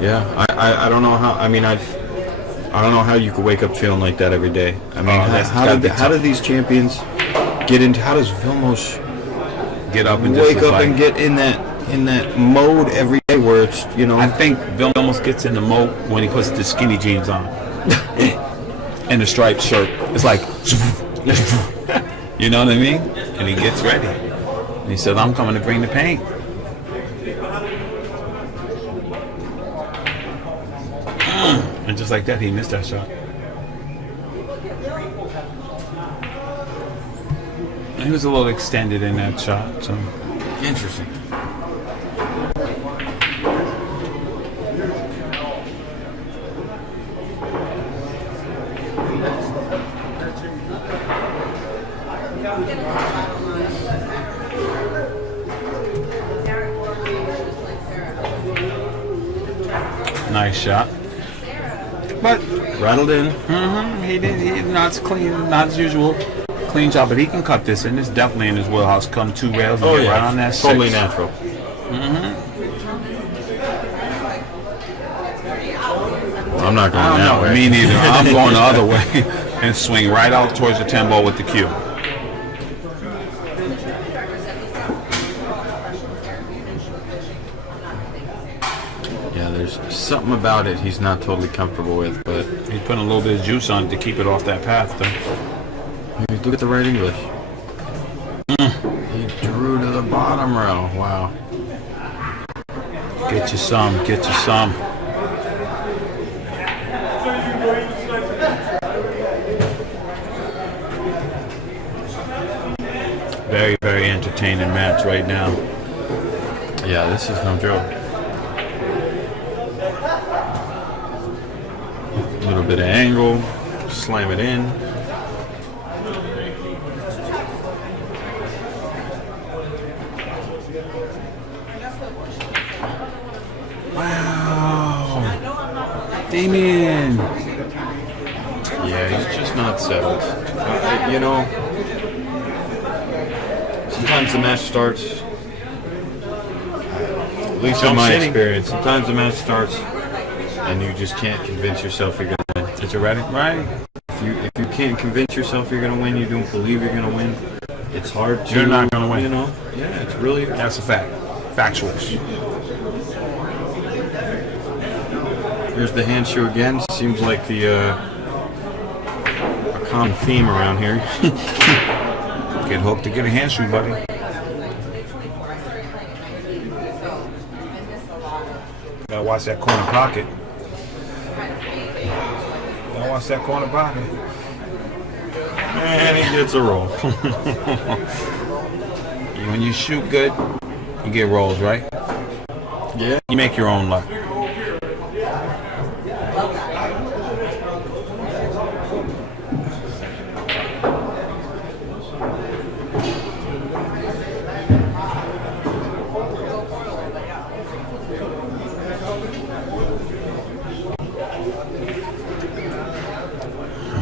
Yeah. I don't know how. I mean, I don't know how you could wake up feeling like that every day. I mean, how do these champions get into? How does Vilmos get up and wake just up and get in that mode every day where it's, you know? I think Vilmos gets in the mode when he puts the skinny jeans on and the striped shirt. It's like, you know what I mean? And he gets ready. And he said, I'm coming to bring the pain. And just like that, he missed that shot. He was a little extended in that shot. So Interesting. nice shot. But Rattled in. he not as clean, not as usual. Clean shot, but he can cut this in. It's definitely in his wheelhouse. Come 2 rails and get right on that Totally 6. natural. I'm not going that way. Me neither. I'm going the other way and swing right out towards the 10 ball with the cue. Yeah, something about it he's not totally comfortable with, but He's putting a little bit of juice on it to keep it off that path, though. look at the right English. He drew to the bottom row. Wow. Get you some. Get you some. Very, very entertaining match right now. Yeah, this is no joke. A little bit of angle, slam it in. Wow. Damian. Yeah, he's just not settled. You know, sometimes the match starts, at least in my experience, sometimes the match starts and you just can't convince yourself you're going to win. Is you ready? Right. If you can't convince yourself you're going to win, you don't believe you're going to win, it's hard to... You're not going to win. You know? Yeah, it's really... That's a fact. Factuals. Here's the hand shoe again. Seems like the a common theme around here. Get hooked to get a hand shoe, buddy. Gotta watch that corner pocket. Gotta watch that corner pocket. And he gets a roll. When you shoot good, you get rolls, right? Yeah. You make your own luck.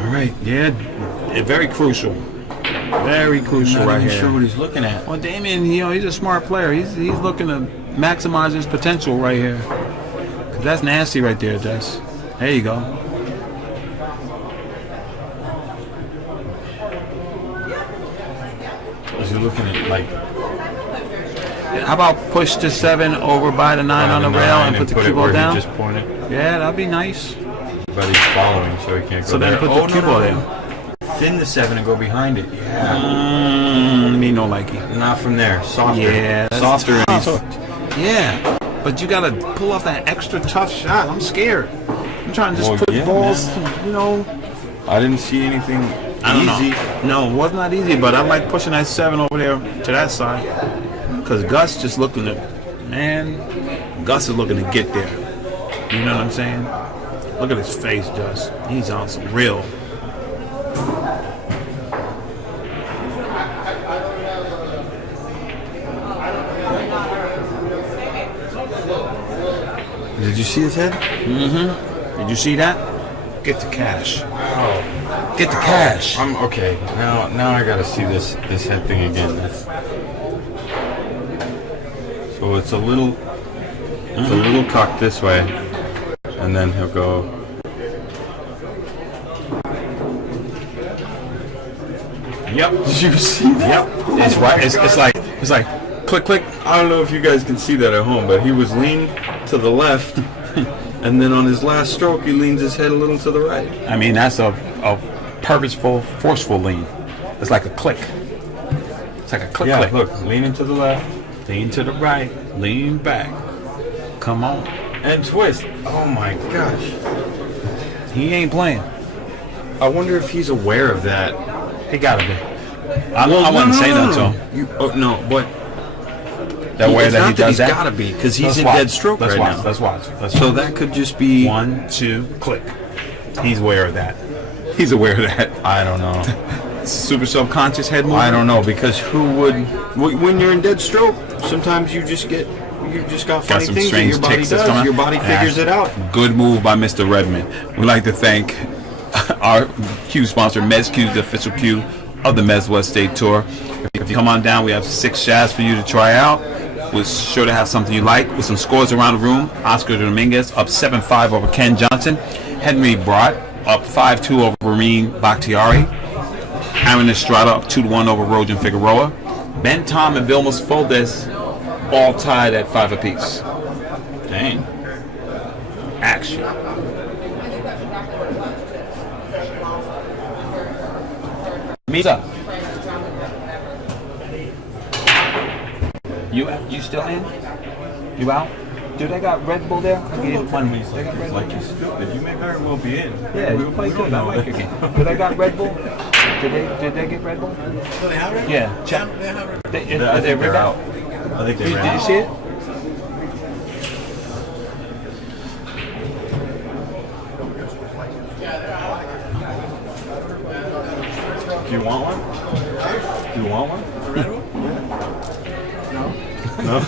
Right, yeah, very crucial. Very crucial right I'm not even here. sure what he's looking at. Well, Damian, he's a smart player. He's looking to maximize his potential right here. 'Cause that's nasty right there, Jess. There you go. Is he looking at like How about push the 7 over by the 9 on the rail and put the cue ball down? He just pointed, Yeah, that'd be nice. but he's following, so he can't go So then there. put the cue ball down. Thin the 7 and go behind it. Yeah. Me no likey. Not from there. Softer. Yeah, that's Softer. And he's, Yeah, but you gotta pull off that extra tough shot. I'm scared. I'm trying to just Well, put yeah, balls, man. I didn't see anything I don't easy. know. No, it was not easy, but I like pushing that 7 over there to that side. Because Gus just looking to, Gus is looking to get there. You know what I'm saying? Look at his face, Gus. He's on some real. Did you see his head? Did you see that? Get the cash. Wow. Get the cash. I'm okay. Now I gotta see this head thing again. So it's a little cocked this way, and then he'll go. Yep. Did you see that? Yep. It's right. It's like click click. I don't know if you guys can see that at home, but he was leaning to the left, and then on his last stroke, he leans his head a little to the right. I mean, that's a purposeful, forceful lean. It's like a click. It's like a click Yeah, click. look, leaning to the left Lean to the right. Lean back. Come on. and twist. Oh my gosh! He ain't playing. I wonder if he's aware of that. He gotta be. I wouldn't say that to him. No, but That way it's that not he does he's that. gotta be because he's Let's in watch. dead stroke Let's right watch. now. Let's watch. Let's So watch. that could just be 1, 2, click. He's aware of that. He's aware of that. I don't know. Super subconscious head movement. I don't know because who would when you're in dead stroke? Sometimes you just got funny some things that strange your body tics that's coming does. Your out. body figures it out. Good move by Mr. Rebman. We'd like to thank our Q sponsor, MezQ, the official Q of the Mez West State Tour. If you come on down, we have 6 shafts for you to try out. We're sure to have something you like. With some scores around the room, Oscar Dominguez up 7-5 over Ken Johnson. Henry Brott up 5-2 over Ramin Bakhtiari. Aaron Estrada up 2-1 over Rojan Figueroa. Ben Tom and Vilmos Foldes all tied at 5 apiece. Dang. texture. Meet up. You still in? You out? Dude, they got Red Bull there. I gave one. They got Red Bull. Like you're stupid. You may very well be in. Yeah, you play good. I like your game. Did they got Red Bull? Did they get Red Bull? So they have it? Yeah. Check. They have it. I think they're out. I think they're Did you out. see it? Do you want one? Do you want one? The red one? No.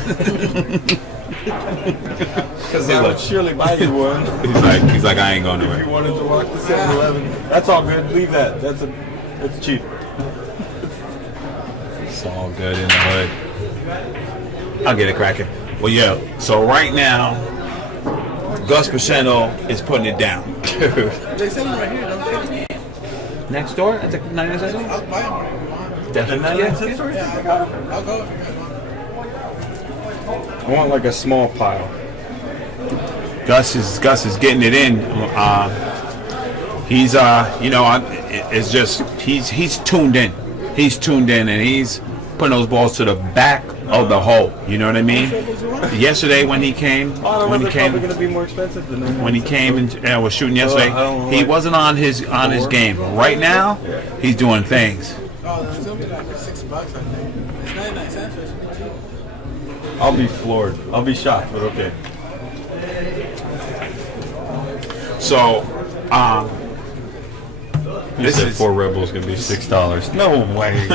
Because I would surely buy you one He's like, I ain't going if you nowhere. wanted to walk the 7-Eleven. That's all good. Leave that. That's cheap. It's all good in the hood. I'll get it cracking. Well, yeah. So right now, Gus Briseno is putting it down. They sell them right here, don't they? Next door at the 99 cent store? I'll buy them right if you want. Definitely. Yeah, I'll go if you guys want. I want like a small pile. Gus is getting it in. He's it's just he's tuned in. He's tuned in and he's putting those balls to the back of the hole. You know what I mean? Yesterday when he came, Probably going to be more expensive than that. when he came and was shooting yesterday, he wasn't on his game. Right now, he's doing things. Oh, that's gonna be like $6, I think. It's 99 cents. It's cheap. I'll be floored. I'll be shocked, but okay. So, This is 4 Red Bulls gonna be $6. No way.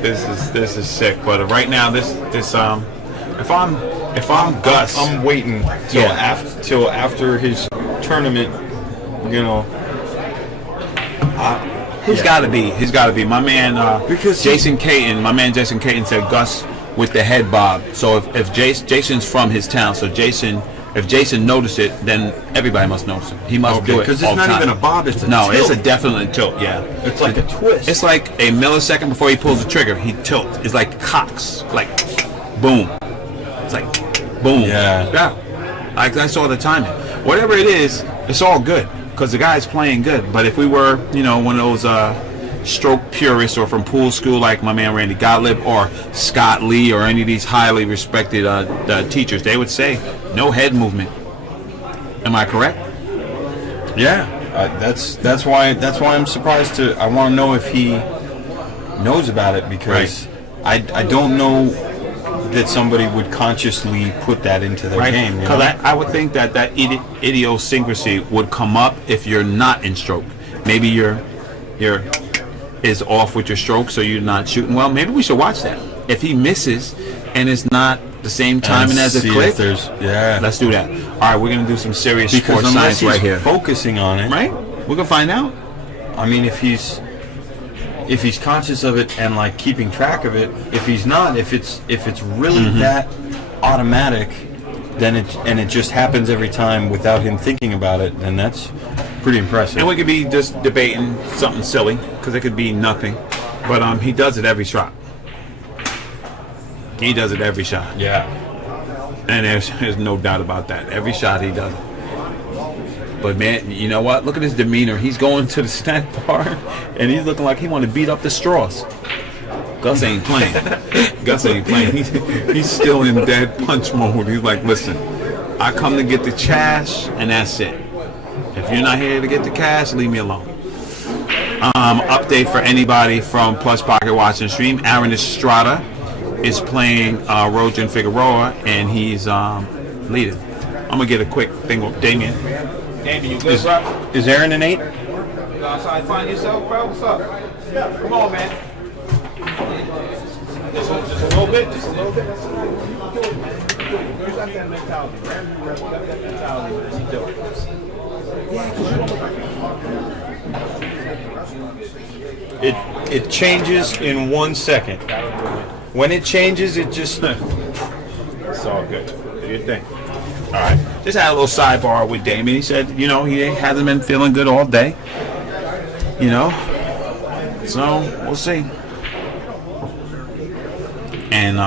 this is sick. But right now, if I'm Gus, I'm waiting till Yeah. till after his tournament. You know, he's got to be. My man, Because Jason Caton said Gus with the head bob. So if Jason's from his town, so if Jason noticed it, then everybody must notice it. He must do it because all it's the not time. even a bob. It's a No, tilt. it's a definite tilt. Yeah, It's like a twist. it's like a millisecond before he pulls the trigger. He tilts. It's like cocks. Like boom. It's like boom. Yeah. I saw the timing. Whatever it is, it's all good because the guy's playing good. But if we were, one of those stroke purists or from pool school like my man Randy Gottlieb or Scott Lee or any of these highly respected teachers, they would say no head movement. Am I correct? Yeah, that's why I'm surprised to. I want to know if he knows about it because I don't know that somebody would consciously put that into their game. Because I would think that idiosyncrasy would come up if you're not in stroke. Maybe you're is off with your stroke, so you're not shooting well. Maybe we should watch that. If he misses and it's not the same timing as a clip, let's do that. All right, we're gonna do some serious Because sports unless science he's right here. focusing on it, Right? We're gonna find out. I mean, if he's conscious of it and like keeping track of it, if he's not, if it's really that automatic, then it just happens every time without him thinking about it, then that's pretty impressive. And we could be just debating something silly because it could be nothing, but he does it every shot. He does it every shot. Yeah. And there's no doubt about that. Every shot he does it. But man, you know what? Look at his demeanor. He's going to the snack bar, and he's looking like he want to beat up the straws. Gus ain't playing. Gus ain't playing. He's still in dead punch mode. He's like, listen, I come to get the cash, and that's it. If you're not here to get the cash, leave me alone. Update for anybody from Plush Pocket watching the stream. Aaron Estrada is playing Rojan Figueroa, and he's leading. I'm gonna get a quick thing with Damian. Damian, you good, bro? Is Aaron an 8? You outside find yourself, bro? What's up? Come on, man. Just a little bit. Use that mentality, man. You got that mentality, man. You do It changes in 1 second. When it changes, it just. It's all good. Do your thing. All right. Just had a little sidebar with Damian. He said, he hasn't been feeling good all day. So we'll see. And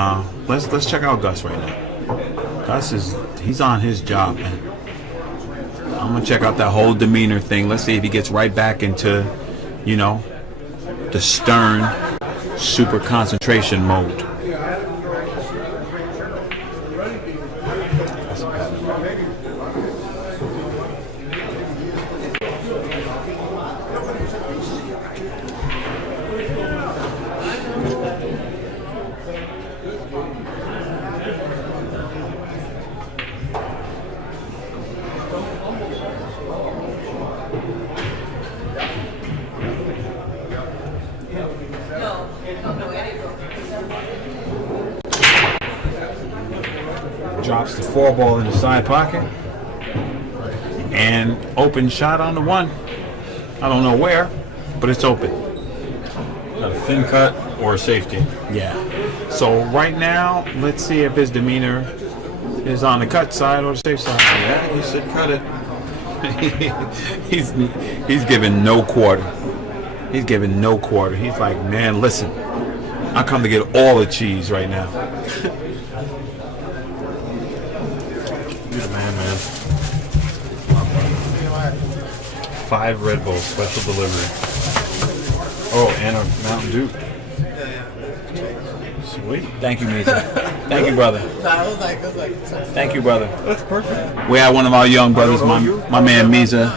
let's check out Gus right now. Gus he's on his job, man. I'm gonna check out that whole demeanor thing. Let's see if he gets right back into, you know, the stern, super concentration mode. Drops the 4-ball in the side pocket. And open shot on the 1. I don't know where, but it's open. A thin cut or a safety. Yeah. So right now, let's see if his demeanor is on the cut side or the safe side. Yeah, he said cut it. He's giving no quarter. He's giving no quarter. He's like, man, listen, I come to get all the cheese right now. You're the man. 5 Red Bulls, special delivery. Oh, and a Mountain Dew. Sweet. Thank you, Misa. Thank you, brother. Nah, it was like Thank you, brother. That's perfect. We had one of our young brothers, my man Misa.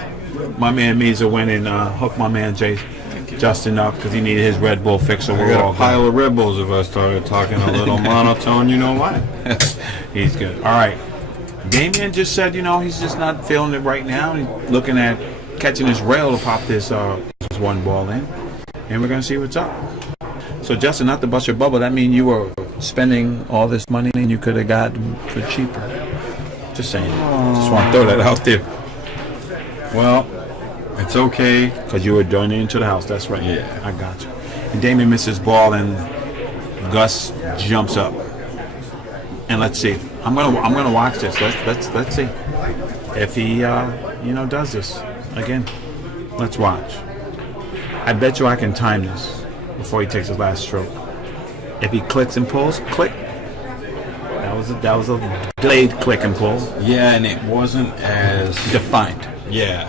My man Misa went and hooked my man Justin up because he needed his Red Bull fix. So I we're got all a pile of Red Bulls if I started talking a little monotone, you know why? He's good. All right. Damian just said, you know, he's just not feeling it right now. He's looking at catching his rail to pop this 1 ball in. And we're going to see what's up. So, Justin, not to bust your bubble, that mean you were spending all this money and you could have gotten for cheaper. Just saying. Just want to throw that out there. Well, it's okay. Because you were donating to the house. That's right. Yeah. I got you. And Damian misses ball and Gus jumps up. And let's see. I'm gonna watch this. Let's see if he does this again. Let's watch. I bet you I can time this before he takes his last stroke. If he clicks and pulls, click. That was a delayed click and pull. Yeah, and it wasn't as Defined. Yeah.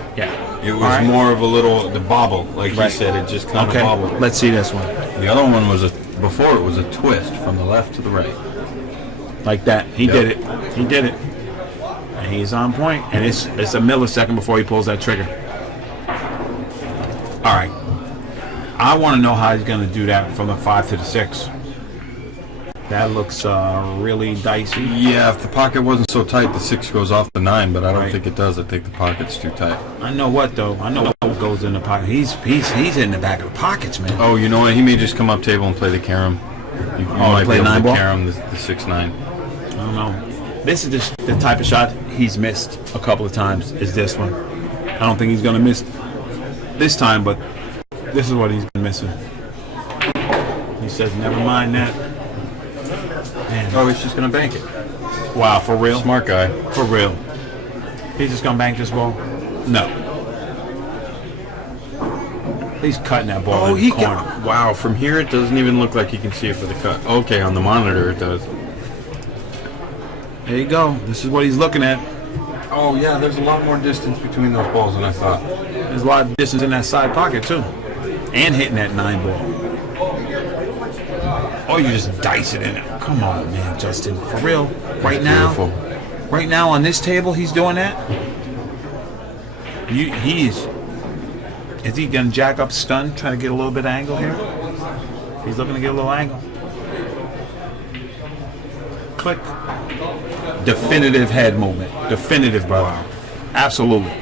It was All right. more of a little the bobble, like Right. he said. It just kind Okay. of bobbled. Let's see this one. The other one was before it was a twist from the left to the right. Like that. He Yep. did it. He did it. And he's on point. And it's a millisecond before he pulls that trigger. All right. I want to know how he's going to do that from the 5 to the 6. That looks really dicey. Yeah, if the pocket wasn't so tight, the 6 goes off the 9, but I don't Right. think it does. I think the pocket's too tight. I know what though. I know what goes in the pocket. He's in the back of the pockets, man. Oh, you know what? He may just come up table and play the carom. You might play be able 9 to ball? carom the 6-9. I don't know. This is just the type of shot he's missed a couple of times. Is this one? I don't think he's gonna miss this time, but this is what he's been missing. He says, "Never mind that." Man. Oh, he's just gonna bank it. Wow, for real? Smart guy. For real. He's just gonna bank this ball? No. He's cutting that ball in the corner. Wow, from here it doesn't even look like you can see it for the cut. Okay, on the monitor it does. There you go. This is what he's looking at. Oh yeah, there's a lot more distance between those balls than I thought. There's a lot of distance in that side pocket too, and hitting that 9 ball. Oh, you just dice it in it. Come on, man, Justin. For real. Right now, Beautiful. right now on this table, he's doing that. Is he gonna jack up stun, trying to get a little bit of angle here? He's looking to get a little angle. Click. Definitive head movement. Definitive, brother. Absolutely.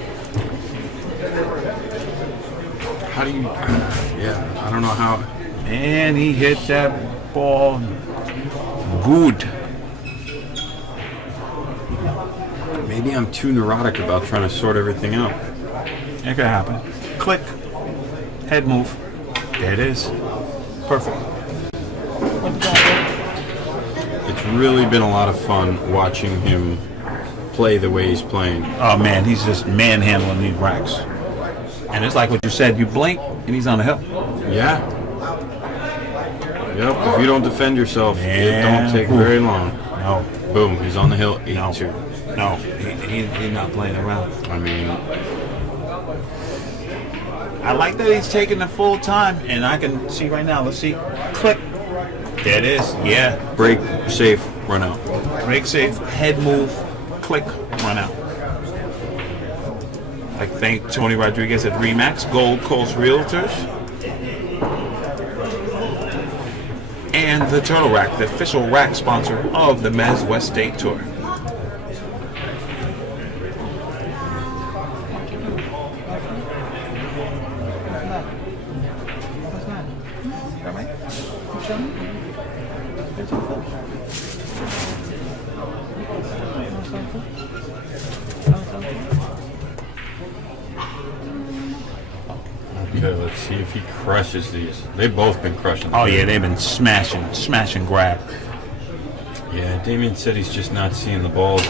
How do you... Yeah, I don't know how... And he hit that ball good. Maybe I'm too neurotic about trying to sort everything out. It could happen. Click. Head move. There it is. Perfect. It's really been a lot of fun watching him play the way he's playing. Oh man, he's just manhandling these racks. And it's like what you said, you blink and he's on the hill. Yeah. Yep, if you don't defend yourself, it Yeah. don't take very long. No. Boom, he's on the hill, 8-2. No, he's not playing around. I mean, I like that he's taking the full time, and I can see right now. Let's see. Click. There it is. Yeah. break, safe, run out. Break safe. Head move. Click. Run out. I thank Tony Rodriguez at Remax, Gold Coast Realtors, and the Turtle Rack, the official rack sponsor of the Mez West State Tour. Okay, let's see if he crushes these. They've both been crushing. Oh yeah, they've been smashing, smash and grab. Yeah, Damian said he's just not seeing the balls.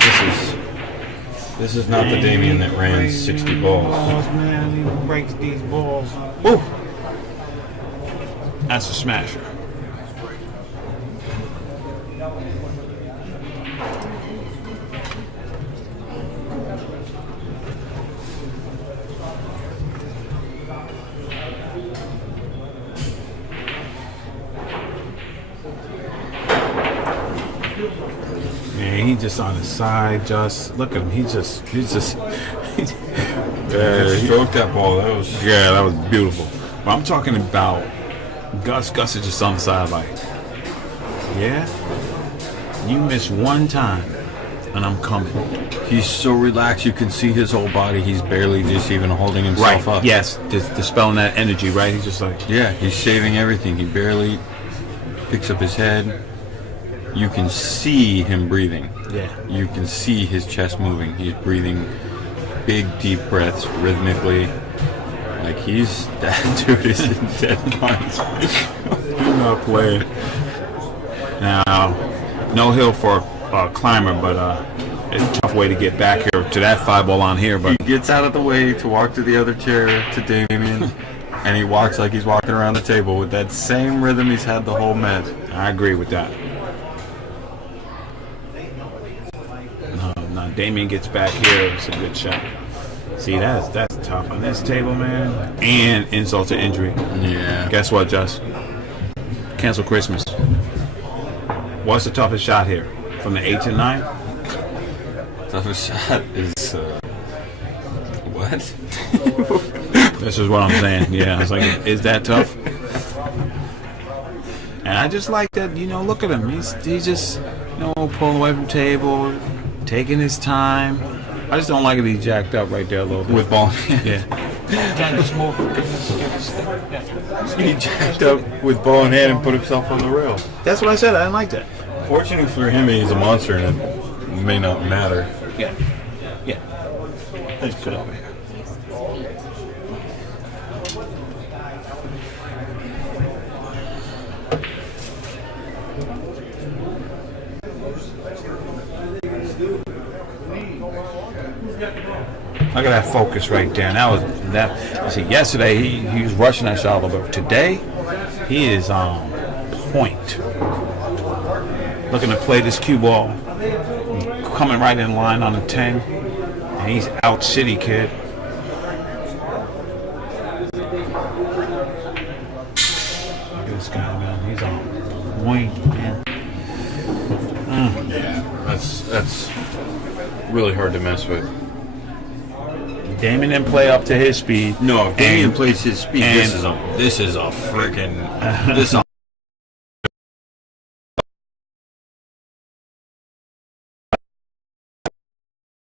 This is not the Damian that ran 60 balls. Man, he breaks these balls. Ooh, that's a smasher. Man, he just on the side. Just look at him. He's just. Yeah, he stroked that ball. That was beautiful. But I'm talking about Gus. Gus is just on the side like, yeah, you miss one time, and I'm coming. He's so relaxed. You can see his whole body. He's barely just even holding himself up. Yes, dispelling that energy. Right. He's just like, Yeah, he's saving everything. He barely picks up his head. You can see him breathing. yeah. You can see his chest moving. He's breathing big, deep breaths rhythmically. Like that dude is in dead minds. He's not playing. Now, no hill for a climber, but it's a tough way to get back here to that 5-ball on here. But He gets out of the way to walk to the other chair to Damian, and he walks like he's walking around the table with that same rhythm he's had the whole match. I agree with that. No, Damian gets back here. It's a good shot. See, that's tough on this table, man. And insult to injury. Yeah. Guess what, Just? Cancel Christmas. What's the toughest shot here? From the 8 to 9? Toughest shot is what? This is what I'm saying. Yeah, I was like, is that tough? And I just like that, look at him. He's just, pulling away from table, taking his time. I just don't like it. He's jacked up right there a little bit. With ball. Yeah. He jacked up with ball in hand and put himself on the rail. That's what I said. I didn't like that. Fortunately for him, he's a monster and it may not matter. Yeah. Yeah. Let's put it over here. Look at that focus right there. And that was that. See, yesterday he was rushing that shot a little bit. Today, he is on point. Looking to play this cue ball, coming right in line on the 10, and he's out city kid. Look at this guy, man. He's on point, man. Yeah, that's really hard to mess with. Damian didn't play up to his speed. No, if Damian And- plays his speed, and- this is a freaking this is a